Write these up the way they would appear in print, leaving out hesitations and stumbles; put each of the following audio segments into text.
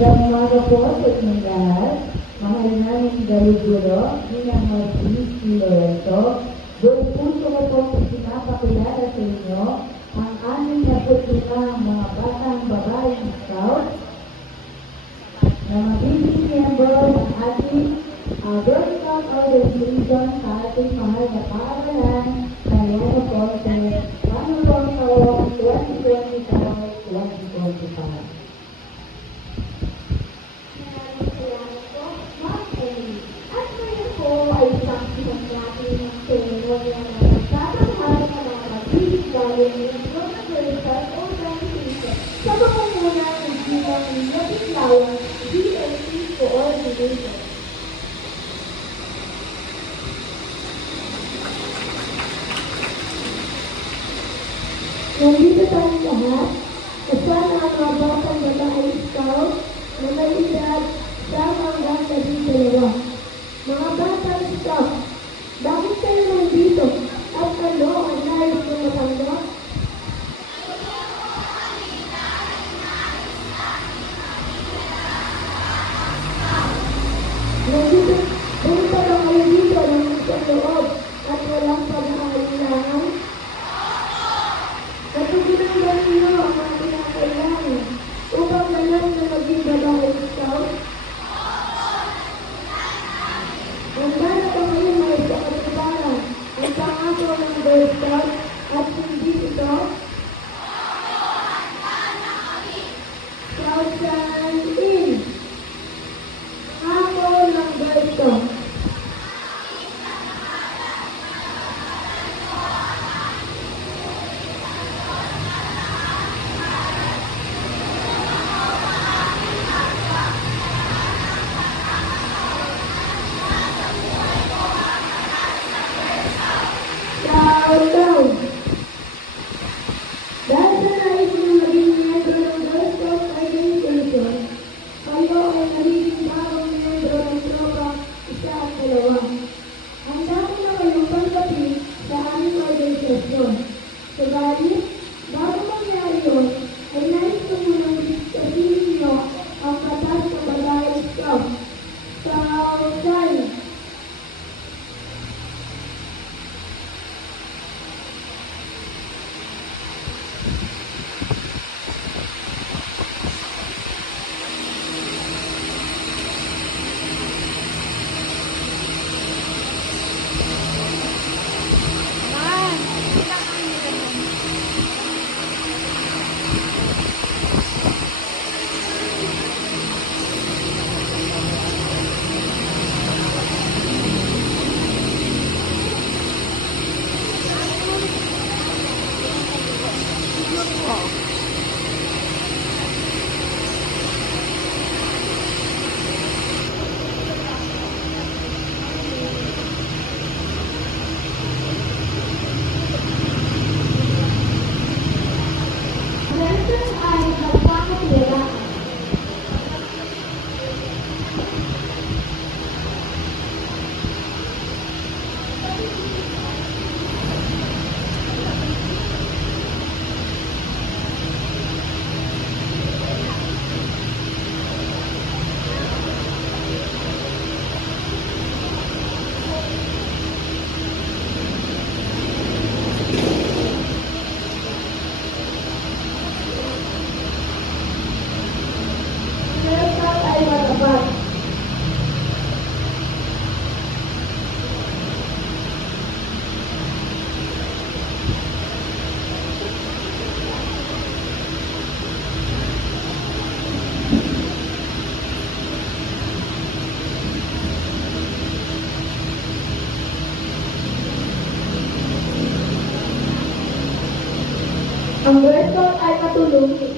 Magandang umaga po sa inyong lahat. Mahal namin guru-guro, Ninang Marquis P. Loreto. Buong puso ko pong pinapakilala sa inyo ang aming natutulang mga batang babaeng scout na magiging member ng ating Girl Scout Organization sa ating mahal na paaralan na Liano Ponce, Panulong Taong 2024-2025. Sa pamumunan ng Ginang Labinlawang DLP Coordinator. Nandito tayong lahat, kasama ang mga batang babae scout na may edad sa hanggang 12. Mga batang scout, bakit kayo nandito at ano ang nais ng matanggap? Nandito, punta ba kayo dito ng isang loob at walang pag-aalinlangan? Natugunan ba ninyo ang mga pinakailangan upang ganap na maging babae scout? Handa na ba kayo may sa katibaran ang pangako ng Girl Scout at hindi ito? Scout sign in! Ako ng Girl Scout. Countdown! Dahil sa nais na maging miyembro ng Girl Scout Organization, kayo ay nagiging bagong miyembro ng tropa 1 at 2. Handa ko na kayong tanggapin sa aming organisasyon. Subalit, bago mangyari yun, ay nais ko munang discusin ninyo ang batas ng babae scout. Scout sign! Welcome ay nagpapakilala. Girl Scout ay matapat. Ang Girl Scout ay matulungin.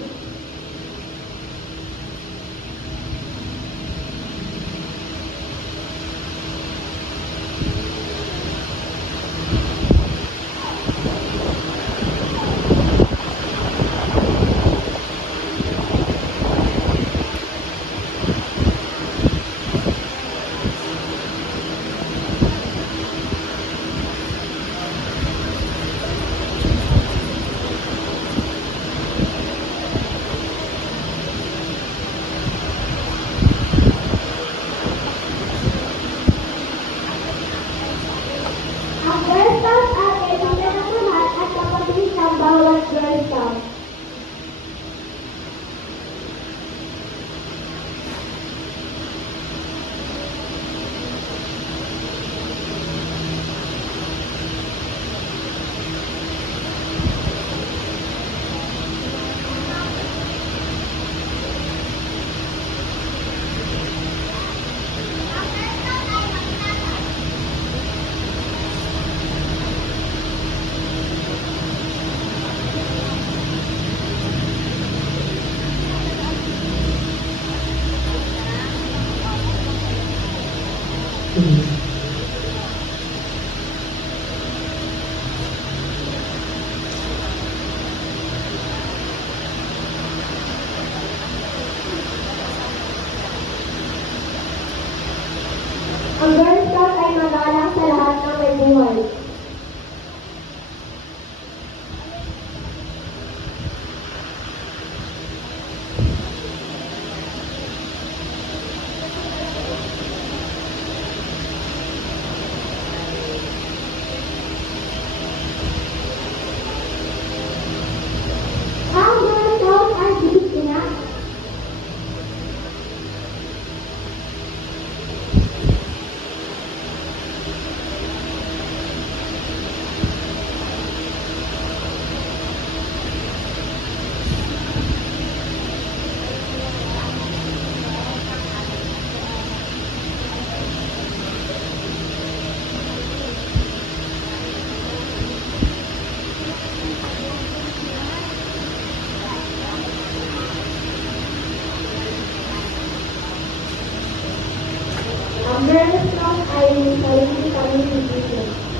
ng sarili kami ni Jesus.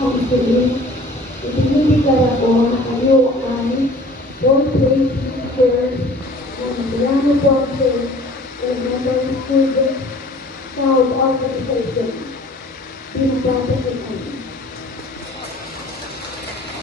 Counseling, ibinibigay ako ang kayo ay portrait pictures ng Milano Portrait and Member Student Proud Organization. Pinagpapit